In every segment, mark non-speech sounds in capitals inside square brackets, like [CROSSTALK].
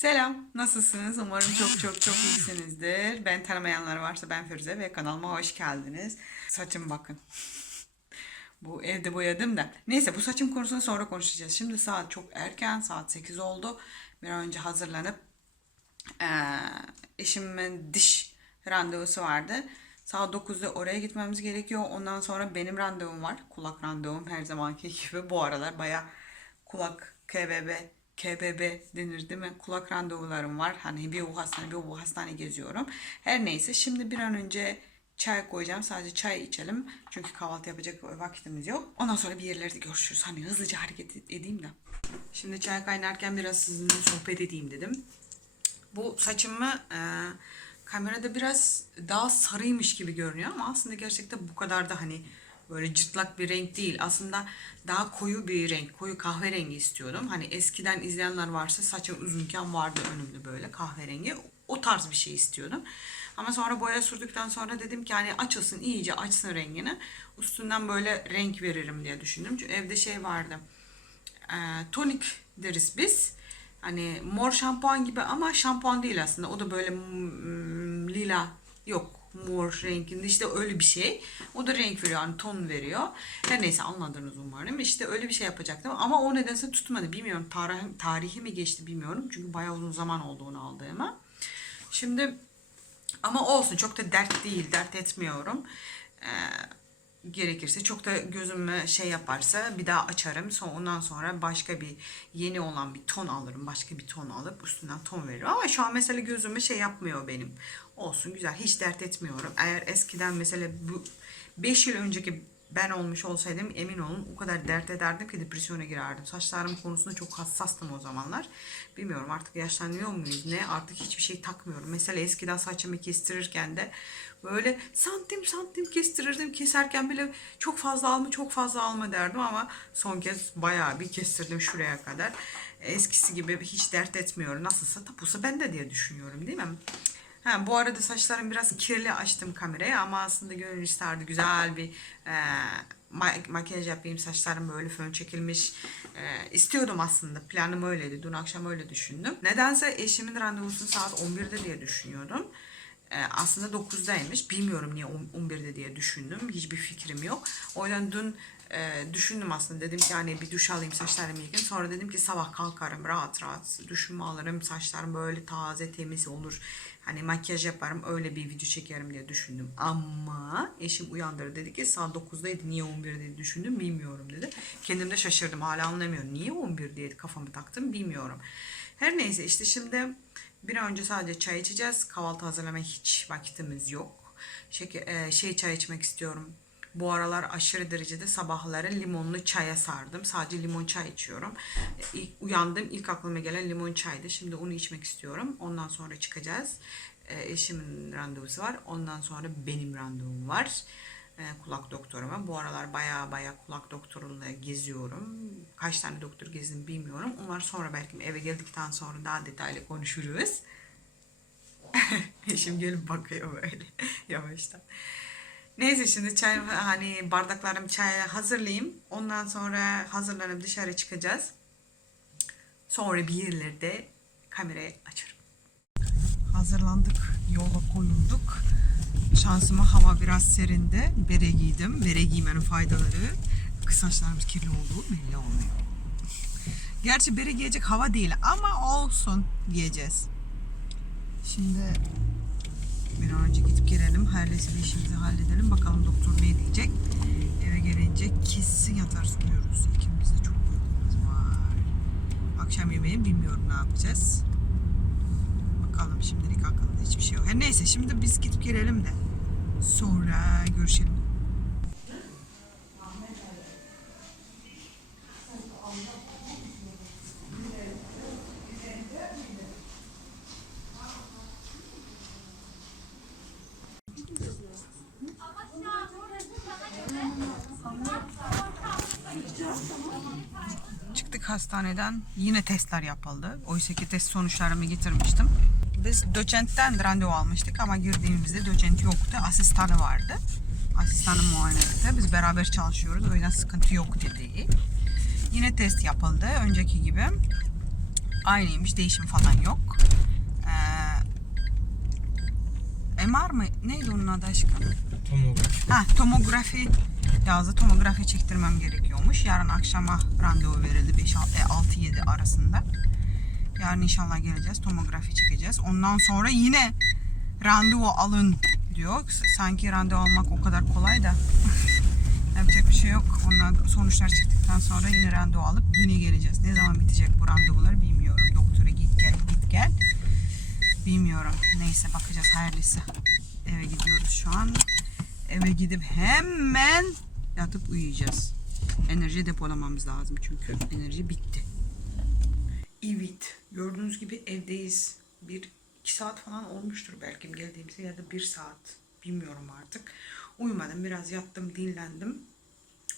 Selam, nasılsınız? Umarım çok çok çok iyisinizdir. Ben tanımayanlar varsa ben Firuze ve kanalıma hoş geldiniz. Saçım bakın. Bu evde boyadım da. Neyse bu saçım konusunu sonra konuşacağız. Şimdi saat çok erken, saat 8 oldu. Bir an önce hazırlanıp eee, eşimin diş randevusu vardı. Saat 9'da oraya gitmemiz gerekiyor. Ondan sonra benim randevum var. Kulak randevum her zamanki [LAUGHS] gibi. Bu aralar baya kulak KBB, KBB denir değil mi? Kulak randevularım var. Hani bir o hastane bir bu hastane geziyorum. Her neyse şimdi bir an önce çay koyacağım. Sadece çay içelim. Çünkü kahvaltı yapacak vakitimiz yok. Ondan sonra bir yerlerde görüşürüz. Hani hızlıca hareket edeyim de. Şimdi çay kaynarken biraz sizinle sohbet edeyim dedim. Bu saçımı e, kamerada biraz daha sarıymış gibi görünüyor ama aslında gerçekten bu kadar da hani böyle cırtlak bir renk değil. Aslında daha koyu bir renk, koyu kahverengi istiyordum. Hani eskiden izleyenler varsa saçım uzunken vardı önümde böyle kahverengi. O tarz bir şey istiyordum. Ama sonra boya sürdükten sonra dedim ki hani açılsın iyice açsın rengini. Üstünden böyle renk veririm diye düşündüm. Çünkü evde şey vardı. E, tonik deriz biz. Hani mor şampuan gibi ama şampuan değil aslında. O da böyle mm, lila yok mor renkinde işte öyle bir şey. O da renk veriyor yani ton veriyor. Her neyse anladınız umarım. İşte öyle bir şey yapacaktım ama o nedense tutmadı. Bilmiyorum tarih, tarihi mi geçti bilmiyorum. Çünkü bayağı uzun zaman oldu onu aldığıma. Şimdi ama olsun çok da dert değil. Dert etmiyorum. Ee, gerekirse çok da gözüme şey yaparsa bir daha açarım. Sonra ondan sonra başka bir yeni olan bir ton alırım. Başka bir ton alıp üstünden ton veririm. Ama şu an mesela gözüme şey yapmıyor benim. Olsun güzel hiç dert etmiyorum. Eğer eskiden mesela bu 5 yıl önceki ben olmuş olsaydım emin olun o kadar dert ederdim ki depresyona girerdim. Saçlarım konusunda çok hassastım o zamanlar. Bilmiyorum artık yaşlanıyor muyuz ne artık hiçbir şey takmıyorum. Mesela eskiden saçımı kestirirken de böyle santim santim kestirirdim. Keserken bile çok fazla alma çok fazla alma derdim ama son kez bayağı bir kestirdim şuraya kadar. Eskisi gibi hiç dert etmiyorum. Nasılsa tapusu bende diye düşünüyorum değil mi? Ha, bu arada saçlarım biraz kirli açtım kameraya ama aslında gönül isterdi güzel bir e, ma- makyaj yapayım saçlarım böyle fön çekilmiş e, istiyordum aslında planım öyleydi dün akşam öyle düşündüm nedense eşimin randevusunu saat 11'de diye düşünüyordum aslında 9'daymış bilmiyorum niye 11'de diye düşündüm. Hiçbir fikrim yok. O yüzden dün e, düşündüm aslında. Dedim ki hani bir duş alayım saçlarımı yıkayayım. Sonra dedim ki sabah kalkarım rahat rahat duşumu alırım. Saçlarım böyle taze temiz olur. Hani makyaj yaparım öyle bir video çekerim diye düşündüm. Ama eşim uyandırdı. Dedi ki saat 9'daydı niye 11 diye düşündüm bilmiyorum dedi. Kendim de şaşırdım. Hala anlamıyorum niye 11 diye kafamı taktım bilmiyorum. Her neyse işte şimdi bir an önce sadece çay içeceğiz kahvaltı hazırlamaya hiç vakitimiz yok şey, şey çay içmek istiyorum bu aralar aşırı derecede sabahları limonlu çaya sardım. Sadece limon çay içiyorum. İlk uyandım ilk aklıma gelen limon çaydı. Şimdi onu içmek istiyorum. Ondan sonra çıkacağız. E, eşimin randevusu var. Ondan sonra benim randevum var. E, kulak doktoruma. Bu aralar baya baya kulak doktoruyla geziyorum. Kaç tane doktor gezdim bilmiyorum. Onlar sonra belki eve geldikten sonra daha detaylı konuşuruz. [LAUGHS] Eşim gelip bakıyor böyle [LAUGHS] yavaştan. Neyse şimdi çay hani bardaklarım çaya hazırlayayım. Ondan sonra hazırlanıp dışarı çıkacağız. Sonra bir yerlerde kamerayı açarım. Hazırlandık, yola koyulduk. Şansıma hava biraz serindi. Bere giydim. Bere giymenin faydaları. Kız saçlarımız kirli olduğu belli olmuyor. Gerçi bere giyecek hava değil ama olsun giyeceğiz. Şimdi bir an önce gidip gelelim. Hayırlısı bir işimizi halledelim. Bakalım doktor ne diyecek. Eve gelince kesin yatarız uyuruz. İkimiz de çok uykumuz var. Akşam yemeği bilmiyorum ne yapacağız. Bakalım şimdilik aklımda hiçbir şey yok. Her neyse şimdi biz gidip gelelim de. Sonra görüşelim. Hastaneden yine testler yapıldı. Oysa ki test sonuçlarımı getirmiştim. Biz doçentten randevu almıştık ama girdiğimizde doçent yoktu. Asistanı vardı. Asistanı muayene etti. Biz beraber çalışıyoruz. O yüzden sıkıntı yok dedi. Yine test yapıldı. Önceki gibi. aynıymış. Değişim falan yok. Ee, MR mı? Neydi onun adı aşkım? Tomografi. Ha, tomografi yazdı. Tomografi çektirmem gerekiyormuş. Yarın akşama randevu verildi 6-7 arasında. Yarın inşallah geleceğiz. Tomografi çekeceğiz. Ondan sonra yine randevu alın diyor. Sanki randevu almak o kadar kolay da. [LAUGHS] Yapacak bir şey yok. Ondan sonuçlar çıktıktan sonra yine randevu alıp yine geleceğiz. Ne zaman bitecek bu randevular bilmiyorum. Doktora git gel git gel. Bilmiyorum. Neyse bakacağız hayırlısı. Eve gidiyoruz şu an. Eve gidip hemen yatıp uyuyacağız. Enerji depolamamız lazım çünkü enerji bitti. Evet. Gördüğünüz gibi evdeyiz. Bir iki saat falan olmuştur belki geldiğimizde ya da bir saat. Bilmiyorum artık. Uyumadım. Biraz yattım, dinlendim.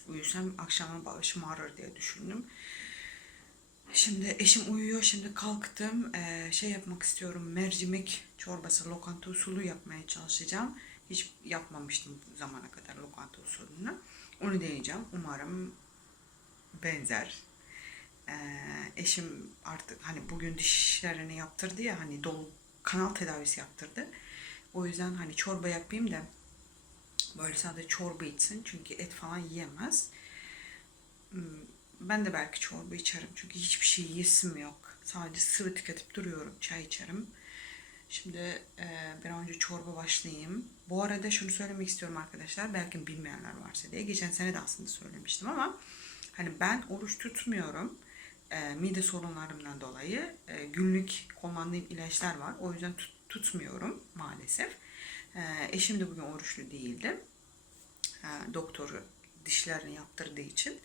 Uyusam akşama başım ağrır diye düşündüm. Şimdi eşim uyuyor. Şimdi kalktım. Ee, şey yapmak istiyorum. Mercimek çorbası, lokanta usulü yapmaya çalışacağım. Hiç yapmamıştım zamana kadar lokanta usulünü. Onu deneyeceğim. Umarım benzer. Ee, eşim artık hani bugün dişlerini yaptırdı ya hani dolu kanal tedavisi yaptırdı. O yüzden hani çorba yapayım da böyle sadece çorba içsin çünkü et falan yiyemez. Hmm, Ben de belki çorba içerim çünkü hiçbir şey yesim yok. Sadece sıvı tüketip duruyorum. Çay içerim. Şimdi e, bir önce çorba başlayayım. Bu arada şunu söylemek istiyorum arkadaşlar. Belki bilmeyenler varsa diye. Geçen sene de aslında söylemiştim ama hani ben oruç tutmuyorum. E, mide sorunlarımdan dolayı e, günlük kullandığım ilaçlar var. O yüzden tut- tutmuyorum maalesef. E, eşim de bugün oruçlu değildi. E, doktoru dişlerini yaptırdığı için.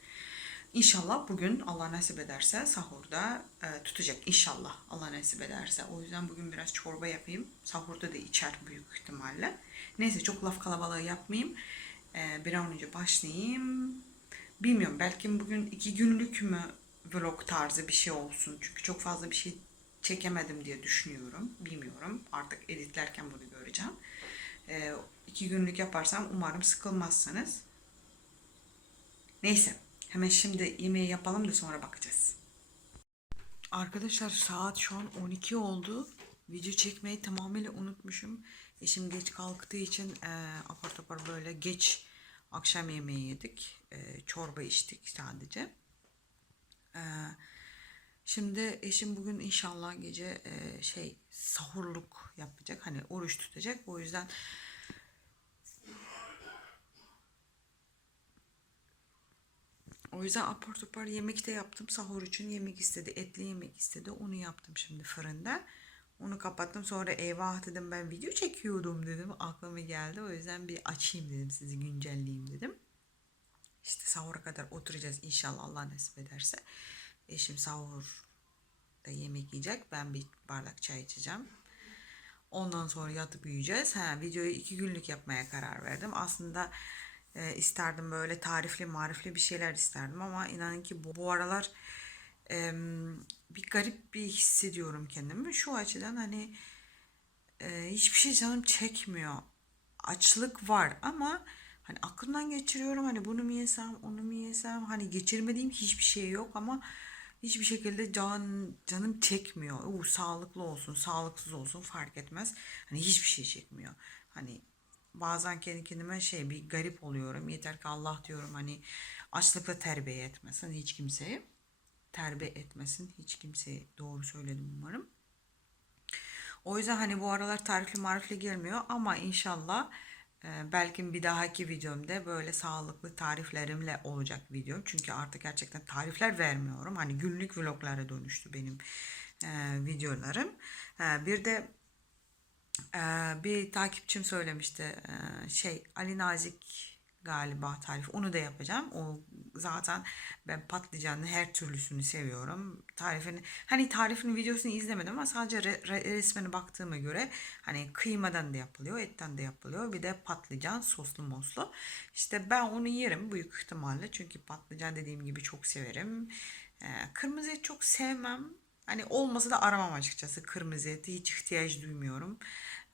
İnşallah bugün Allah nasip ederse sahurda e, tutacak. İnşallah Allah nasip ederse. O yüzden bugün biraz çorba yapayım. Sahurda da içer büyük ihtimalle. Neyse çok laf kalabalığı yapmayayım. E, bir an önce başlayayım. Bilmiyorum belki bugün iki günlük mü vlog tarzı bir şey olsun. Çünkü çok fazla bir şey çekemedim diye düşünüyorum. Bilmiyorum. Artık editlerken bunu göreceğim. E, iki günlük yaparsam umarım sıkılmazsınız. Neyse. Hemen şimdi yemeği yapalım da sonra bakacağız. Arkadaşlar saat şu an 12 oldu. Video çekmeyi tamamıyla unutmuşum. Eşim geç kalktığı için e, apar topar böyle geç akşam yemeği yedik. E, çorba içtik sadece. E, şimdi eşim bugün inşallah gece e, şey sahurluk yapacak. Hani oruç tutacak. O yüzden O yüzden apar topar yemek de yaptım. Sahur için yemek istedi. Etli yemek istedi. Onu yaptım şimdi fırında. Onu kapattım. Sonra eyvah dedim ben video çekiyordum dedim. Aklıma geldi. O yüzden bir açayım dedim. Sizi güncelleyeyim dedim. İşte sahura kadar oturacağız inşallah Allah nasip ederse. Eşim sahur da yemek yiyecek. Ben bir bardak çay içeceğim. Ondan sonra yatıp uyuyacağız. Ha, videoyu iki günlük yapmaya karar verdim. Aslında e, isterdim böyle tarifli marifli bir şeyler isterdim ama inanın ki bu, bu aralar e, bir garip bir hissediyorum kendimi. Şu açıdan hani e, hiçbir şey canım çekmiyor. Açlık var ama hani aklımdan geçiriyorum hani bunu mu yesem onu mu yesem hani geçirmediğim hiçbir şey yok ama hiçbir şekilde can canım çekmiyor. Oo, sağlıklı olsun, sağlıksız olsun fark etmez. Hani hiçbir şey çekmiyor. Hani bazen kendi kendime şey bir garip oluyorum. Yeter ki Allah diyorum hani açlıkla terbiye etmesin hiç kimseyi. Terbiye etmesin hiç kimseyi. Doğru söyledim umarım. O yüzden hani bu aralar tarifli marifli gelmiyor ama inşallah belki bir dahaki videomda böyle sağlıklı tariflerimle olacak video. Çünkü artık gerçekten tarifler vermiyorum. Hani günlük vloglara dönüştü benim e, videolarım. E, bir de e, bir takipçim söylemişti şey Ali Nazik galiba tarif onu da yapacağım. O zaten ben patlıcanlı her türlüsünü seviyorum. Tarifini hani tarifin videosunu izlemedim ama sadece re, re- resmine baktığıma göre hani kıymadan da yapılıyor, etten de yapılıyor. Bir de patlıcan soslu moslu. İşte ben onu yerim büyük ihtimalle. Çünkü patlıcan dediğim gibi çok severim. Ee, kırmızı et çok sevmem. Hani olmasa da aramam açıkçası kırmızı eti hiç ihtiyaç duymuyorum.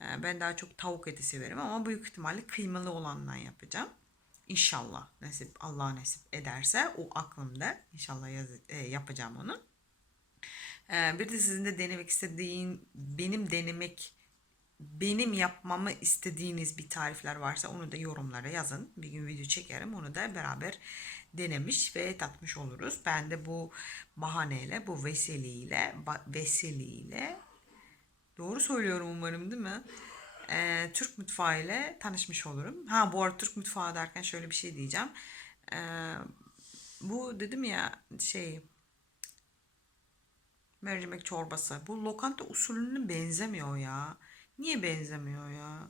Ee, ben daha çok tavuk eti severim ama büyük ihtimalle kıymalı olandan yapacağım. İnşallah nasip Allah nasip ederse o aklımda inşallah yaz, e, yapacağım onu. Ee, bir de sizin de denemek istediğin, benim denemek, benim yapmamı istediğiniz bir tarifler varsa onu da yorumlara yazın. Bir gün video çekerim. Onu da beraber denemiş ve tatmış oluruz. Ben de bu bahaneyle, bu vesileyle, vesileyle Doğru söylüyorum umarım değil mi? Ee, Türk mutfağı ile tanışmış olurum. Ha bu arada Türk mutfağı derken şöyle bir şey diyeceğim. Ee, bu dedim ya şey mercimek çorbası. Bu lokanta usulüne benzemiyor ya. Niye benzemiyor ya?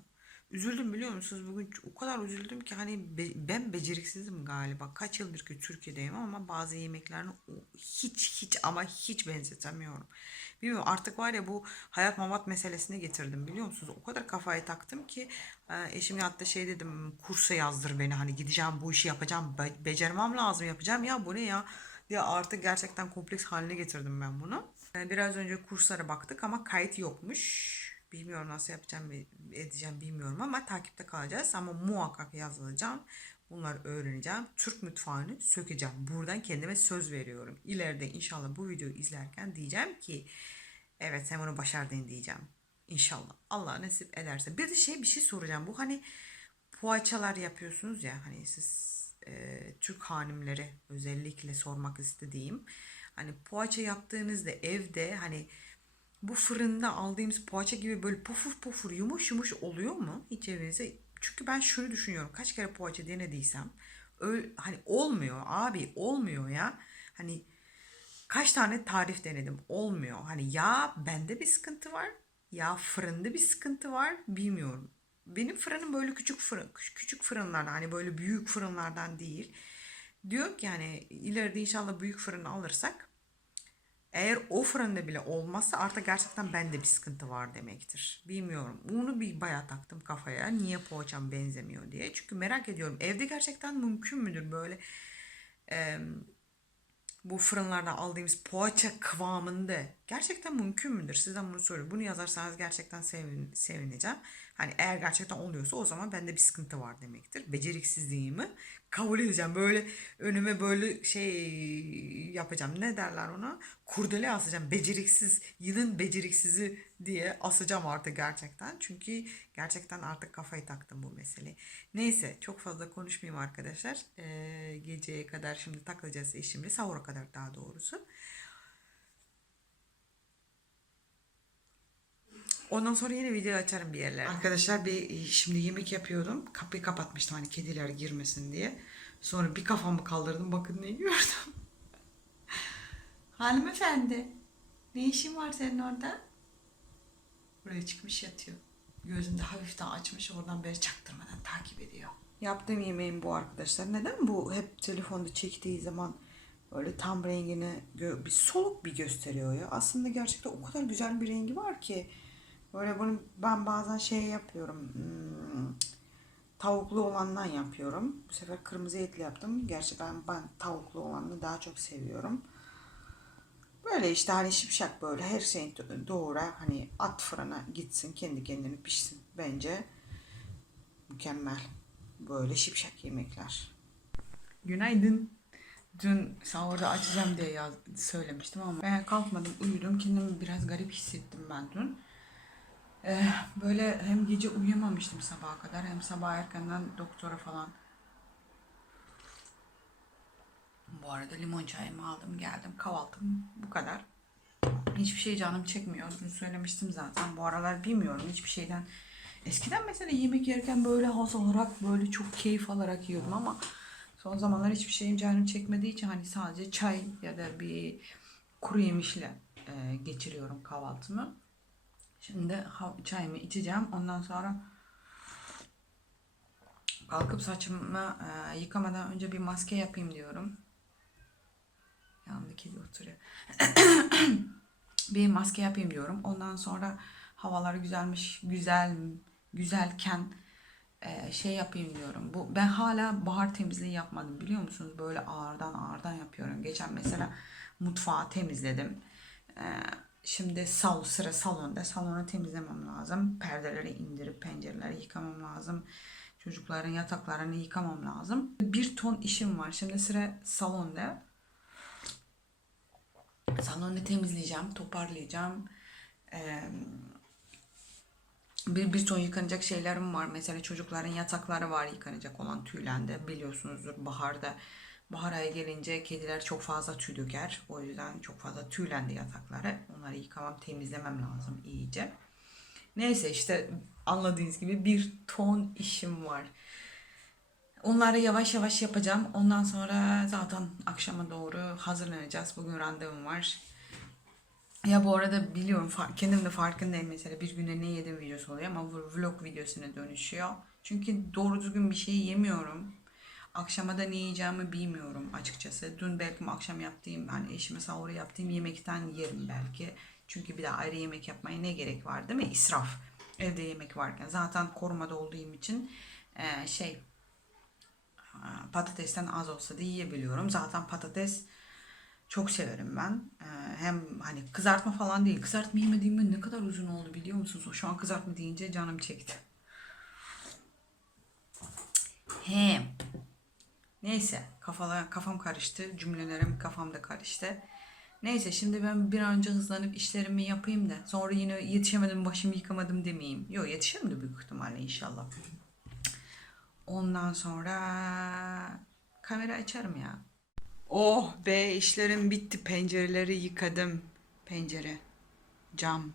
Üzüldüm biliyor musunuz? Bugün o kadar üzüldüm ki hani be- ben beceriksizim galiba. Kaç yıldır ki Türkiye'deyim ama bazı yemeklerini hiç hiç ama hiç benzetemiyorum. Bilmiyorum artık var ya bu hayat mamat meselesine getirdim biliyor musunuz? O kadar kafaya taktım ki e, eşim hatta şey dedim kursa yazdır beni hani gideceğim bu işi yapacağım be- becermem lazım yapacağım ya bu ne ya diye artık gerçekten kompleks haline getirdim ben bunu. E, Biraz önce kurslara baktık ama kayıt yokmuş. Bilmiyorum nasıl yapacağım edeceğim bilmiyorum ama takipte kalacağız ama muhakkak yazılacağım. Bunları öğreneceğim. Türk mutfağını sökeceğim. Buradan kendime söz veriyorum. İleride inşallah bu videoyu izlerken diyeceğim ki evet sen bunu başardın diyeceğim. İnşallah. Allah nasip ederse. Bir de şey bir şey soracağım. Bu hani poğaçalar yapıyorsunuz ya hani siz e, Türk hanımları özellikle sormak istediğim hani poğaça yaptığınızda evde hani bu fırında aldığımız poğaça gibi böyle pofur pofur yumuş yumuş oluyor mu hiç evinize? Çünkü ben şunu düşünüyorum. Kaç kere poğaça denediysem öyle, hani olmuyor abi olmuyor ya. Hani kaç tane tarif denedim olmuyor. Hani ya bende bir sıkıntı var ya fırında bir sıkıntı var bilmiyorum. Benim fırınım böyle küçük fırın küçük fırınlardan hani böyle büyük fırınlardan değil. Diyor ki yani ileride inşallah büyük fırın alırsak eğer o fırında bile olmazsa artık gerçekten bende bir sıkıntı var demektir. Bilmiyorum. Onu bir bayağı taktım kafaya. Niye poğaçam benzemiyor diye. Çünkü merak ediyorum. Evde gerçekten mümkün müdür böyle e, bu fırınlardan aldığımız poğaça kıvamında gerçekten mümkün müdür? Sizden bunu soruyorum. Bunu yazarsanız gerçekten sevin, sevineceğim. Hani eğer gerçekten oluyorsa o zaman bende bir sıkıntı var demektir. Beceriksizliğimi kabul edeceğim. Böyle önüme böyle şey yapacağım. Ne derler ona? Kurdele asacağım. Beceriksiz, yılın beceriksizi diye asacağım artık gerçekten. Çünkü gerçekten artık kafayı taktım bu mesele. Neyse çok fazla konuşmayayım arkadaşlar. Ee, geceye kadar şimdi takılacağız eşimle. Sahura kadar daha doğrusu. Ondan sonra yine video açarım bir yerlere. Arkadaşlar bir şimdi yemek yapıyordum. Kapıyı kapatmıştım hani kediler girmesin diye. Sonra bir kafamı kaldırdım. Bakın ne gördüm. [LAUGHS] Hanımefendi. Ne işin var senin orada? Buraya çıkmış yatıyor. Gözünde hafiften açmış oradan beri çaktırmadan takip ediyor. Yaptığım yemeğim bu arkadaşlar. Neden bu hep telefonda çektiği zaman böyle tam rengini bir soluk bir gösteriyor ya. Aslında gerçekten o kadar güzel bir rengi var ki. Böyle bunu ben bazen şey yapıyorum. hmm, tavuklu olandan yapıyorum. Bu sefer kırmızı etli yaptım. Gerçi ben ben tavuklu olanı daha çok seviyorum. Böyle işte hani şipşak böyle her şeyi do- doğra hani at fırına gitsin kendi kendine pişsin bence mükemmel böyle şipşak yemekler. Günaydın. Dün sahurda açacağım diye yaz, söylemiştim ama ben kalkmadım uyudum kendimi biraz garip hissettim ben dün. Ee, böyle hem gece uyuyamamıştım sabaha kadar hem sabah erkenden doktora falan Bu arada limon çayımı aldım geldim kahvaltım bu kadar. Hiçbir şey canım çekmiyor. Dün söylemiştim zaten. Bu aralar bilmiyorum hiçbir şeyden. Eskiden mesela yemek yerken böyle haz olarak böyle çok keyif alarak yiyordum ama son zamanlar hiçbir şeyim canım çekmediği için hani sadece çay ya da bir kuru yemişle e, geçiriyorum kahvaltımı. Şimdi çayımı içeceğim. Ondan sonra kalkıp saçımı e, yıkamadan önce bir maske yapayım diyorum. Yanında kedi oturuyor. [CLEARS THROAT] bir maske yapayım diyorum. Ondan sonra havalar güzelmiş, güzel güzelken e, şey yapayım diyorum. Bu ben hala bahar temizliği yapmadım biliyor musunuz? Böyle ağırdan ağırdan yapıyorum. Geçen mesela mutfağı temizledim. E, şimdi sal sıra salonda. Salonu temizlemem lazım. Perdeleri indirip pencereleri yıkamam lazım. Çocukların yataklarını yıkamam lazım. Bir ton işim var. Şimdi sıra salonda. Salonu temizleyeceğim, toparlayacağım. Ee, bir, bir ton yıkanacak şeylerim var. Mesela çocukların yatakları var yıkanacak olan tüylendi. Biliyorsunuzdur baharda bahar ayı gelince kediler çok fazla tüy döker. O yüzden çok fazla tüylendi yatakları. Onları yıkamam, temizlemem lazım iyice. Neyse işte anladığınız gibi bir ton işim var. Onları yavaş yavaş yapacağım. Ondan sonra zaten akşama doğru hazırlanacağız. Bugün randevum var. Ya bu arada biliyorum kendim de farkındayım mesela bir günde ne yedim videosu oluyor ama vlog videosuna dönüşüyor. Çünkü doğru düzgün bir şey yemiyorum. Akşama da ne yiyeceğimi bilmiyorum açıkçası. Dün belki akşam yaptığım hani eşime sahuru yaptığım yemekten yerim belki. Çünkü bir de ayrı yemek yapmaya ne gerek var değil mi? İsraf. Evde yemek varken. Zaten korumada olduğum için eee, şey patatesten az olsa da yiyebiliyorum. Zaten patates çok severim ben. Ee, hem hani kızartma falan değil. Kızartma yemediğimde ne kadar uzun oldu biliyor musunuz? Şu an kızartma deyince canım çekti. Hem. Neyse kafala, kafam karıştı. Cümlelerim kafamda karıştı. Neyse şimdi ben bir an önce hızlanıp işlerimi yapayım da sonra yine yetişemedim başımı yıkamadım demeyeyim. Yok yetişirim de büyük ihtimalle inşallah. Ondan sonra kamera açarım ya. Oh be işlerim bitti. Pencereleri yıkadım. Pencere, cam,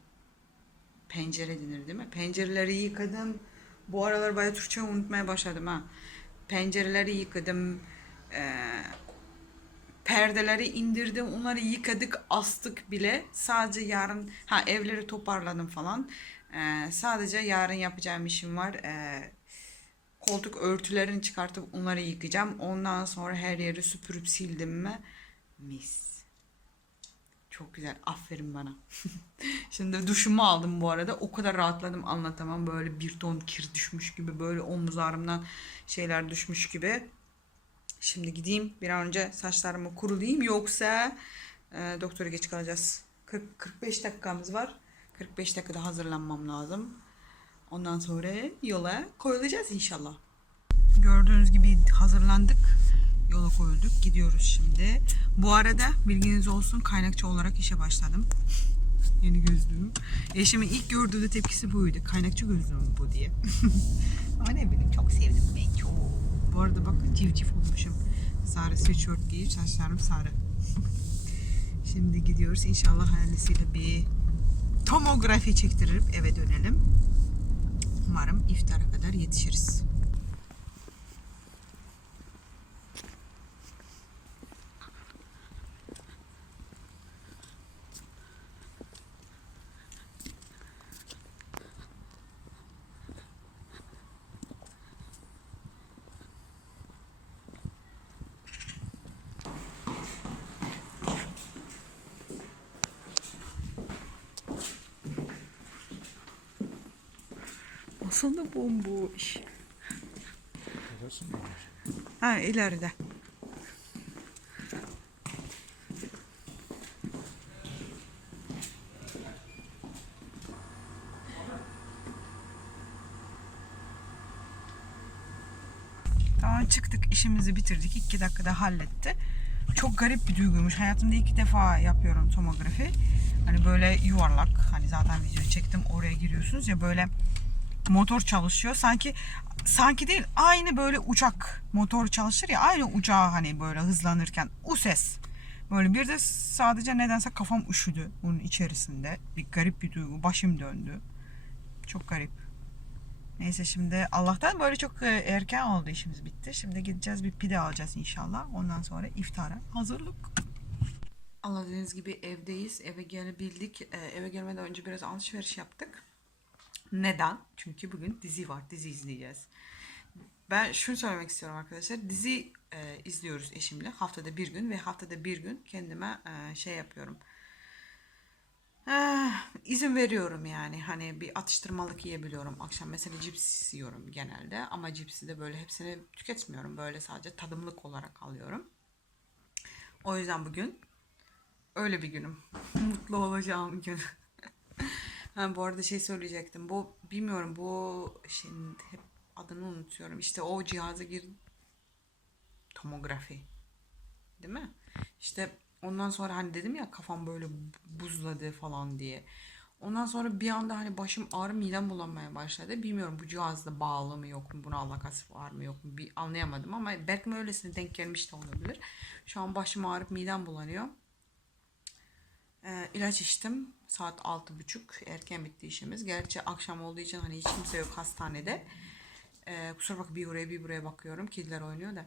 pencere denir değil mi? Pencereleri yıkadım. Bu aralar bayağı Türkçe unutmaya başladım ha. Pencereleri yıkadım. Ee, perdeleri indirdim. Onları yıkadık, astık bile. Sadece yarın ha evleri toparladım falan. Ee, sadece yarın yapacağım işim var. Ee, koltuk örtülerini çıkartıp onları yıkayacağım. Ondan sonra her yeri süpürüp sildim mi mis. Çok güzel. Aferin bana. [LAUGHS] Şimdi duşumu aldım bu arada. O kadar rahatladım anlatamam. Böyle bir ton kir düşmüş gibi. Böyle omuz ağrımdan şeyler düşmüş gibi. Şimdi gideyim bir an önce saçlarımı kurulayım. Yoksa e, doktora geç kalacağız. 40, 45 dakikamız var. 45 dakikada hazırlanmam lazım. Ondan sonra yola koyulacağız inşallah. Gördüğünüz gibi hazırlandık. Yola koyulduk. Gidiyoruz şimdi. Bu arada bilginiz olsun kaynakçı olarak işe başladım. [LAUGHS] Yeni gözlüğüm. Eşimin ilk gördüğü de tepkisi buydu. Kaynakçı gözlüğüm bu diye. [LAUGHS] Ama ne bileyim çok sevdim ben çok. Bu arada bakın civciv olmuşum. Sarı sweatshirt giyip saçlarım sarı. [LAUGHS] Şimdi gidiyoruz. İnşallah hayırlısıyla bir tomografi çektirip eve dönelim. Umarım iftara kadar yetişiriz. Da bomboş. Ha ileride. Tamam çıktık işimizi bitirdik. İki dakikada halletti. Çok garip bir duyguymuş. Hayatımda ilk defa yapıyorum tomografi. Hani böyle yuvarlak. Hani zaten video çektim oraya giriyorsunuz ya böyle motor çalışıyor. Sanki sanki değil aynı böyle uçak motor çalışır ya aynı uçağı hani böyle hızlanırken o ses. Böyle bir de sadece nedense kafam üşüdü bunun içerisinde. Bir garip bir duygu. Başım döndü. Çok garip. Neyse şimdi Allah'tan böyle çok e, erken oldu işimiz bitti. Şimdi gideceğiz bir pide alacağız inşallah. Ondan sonra iftara hazırlık. Anladığınız gibi evdeyiz. Eve gelebildik. Ee, eve gelmeden önce biraz alışveriş yaptık. Neden? Çünkü bugün dizi var. Dizi izleyeceğiz. Ben şunu söylemek istiyorum arkadaşlar. Dizi e, izliyoruz eşimle. Haftada bir gün ve haftada bir gün kendime e, şey yapıyorum. Eh, izin veriyorum yani. Hani bir atıştırmalık yiyebiliyorum. Akşam mesela cips yiyorum genelde. Ama cipsi de böyle hepsini tüketmiyorum. Böyle sadece tadımlık olarak alıyorum. O yüzden bugün öyle bir günüm. [LAUGHS] Mutlu olacağım gün. Ha, bu arada şey söyleyecektim. Bu bilmiyorum bu şeyin hep adını unutuyorum. İşte o cihaza gir tomografi. Değil mi? İşte Ondan sonra hani dedim ya kafam böyle buzladı falan diye. Ondan sonra bir anda hani başım ağrı midem bulanmaya başladı. Bilmiyorum bu cihazla bağlı mı yok mu buna alakası var mı yok mu bir anlayamadım ama belki öylesine denk gelmiş de olabilir. Şu an başım ağrıp midem bulanıyor. Ee, ilaç içtim. Saat altı buçuk. Erken bitti işimiz. Gerçi akşam olduğu için hani hiç kimse yok hastanede. Ee, kusura bak bir oraya bir buraya bakıyorum. Kediler oynuyor da.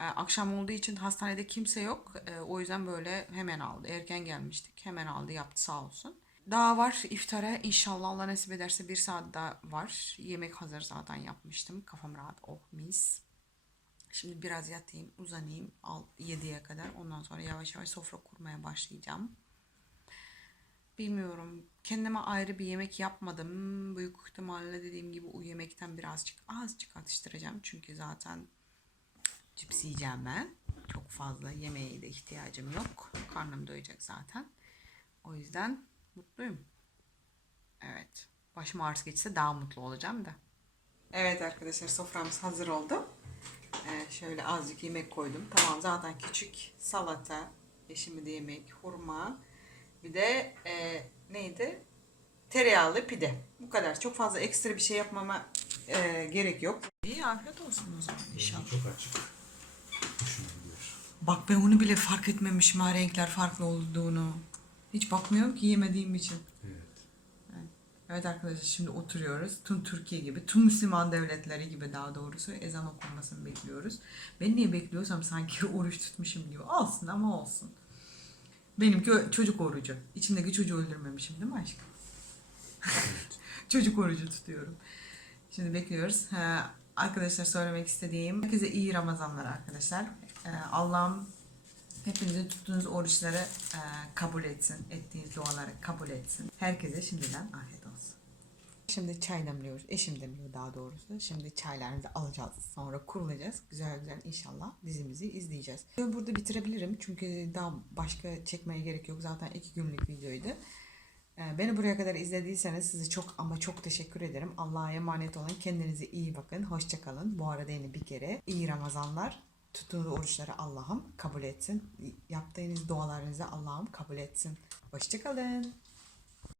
Ee, akşam olduğu için hastanede kimse yok. Ee, o yüzden böyle hemen aldı. Erken gelmiştik. Hemen aldı yaptı sağ olsun. Daha var iftara. İnşallah Allah nasip ederse bir saat daha var. Yemek hazır zaten yapmıştım. Kafam rahat. Oh mis. Şimdi biraz yatayım, uzanayım al 7'ye kadar. Ondan sonra yavaş yavaş sofra kurmaya başlayacağım. Bilmiyorum. Kendime ayrı bir yemek yapmadım. Büyük ihtimalle dediğim gibi o yemekten birazcık azıcık atıştıracağım. Çünkü zaten cips yiyeceğim ben. Çok fazla yemeğe de ihtiyacım yok. Karnım doyacak zaten. O yüzden mutluyum. Evet. Başım ağrısı geçse daha mutlu olacağım da. Evet arkadaşlar soframız hazır oldu. Ee, şöyle azıcık yemek koydum. Tamam zaten küçük salata, eşimi de yemek, hurma. Bir de e, neydi? Tereyağlı pide. Bu kadar. Çok fazla ekstra bir şey yapmama e, gerek yok. İyi afiyet olsun o zaman inşallah. Çok açık. Hoşuma gidiyor. Bak ben onu bile fark etmemişim ha renkler farklı olduğunu. Hiç bakmıyorum ki yemediğim için. Evet. Evet arkadaşlar şimdi oturuyoruz. Tüm Türkiye gibi, tüm Müslüman devletleri gibi daha doğrusu ezan okunmasını bekliyoruz. Ben niye bekliyorsam sanki [LAUGHS] oruç tutmuşum gibi. Olsun ama olsun. Benimki çocuk orucu. İçimdeki çocuğu öldürmemişim değil mi aşkım? [LAUGHS] çocuk orucu tutuyorum. Şimdi bekliyoruz. Ha, arkadaşlar söylemek istediğim herkese iyi Ramazanlar arkadaşlar. Ee, Allah'ım hepinizin tuttuğunuz oruçları e, kabul etsin. Ettiğiniz duaları kabul etsin. Herkese şimdiden afiyet. Şimdi çay demliyoruz. Eşim demliyor daha doğrusu. Şimdi çaylarımızı alacağız. Sonra kurulacağız. Güzel güzel inşallah dizimizi izleyeceğiz. Burada bitirebilirim. Çünkü daha başka çekmeye gerek yok. Zaten iki günlük videoydu. Ee, Beni buraya kadar izlediyseniz size çok ama çok teşekkür ederim. Allah'a emanet olun. Kendinize iyi bakın. Hoşça kalın. Bu arada yine bir kere iyi Ramazanlar. Tuttuğunuz oruçları Allah'ım kabul etsin. Yaptığınız dualarınızı Allah'ım kabul etsin. Hoşça kalın.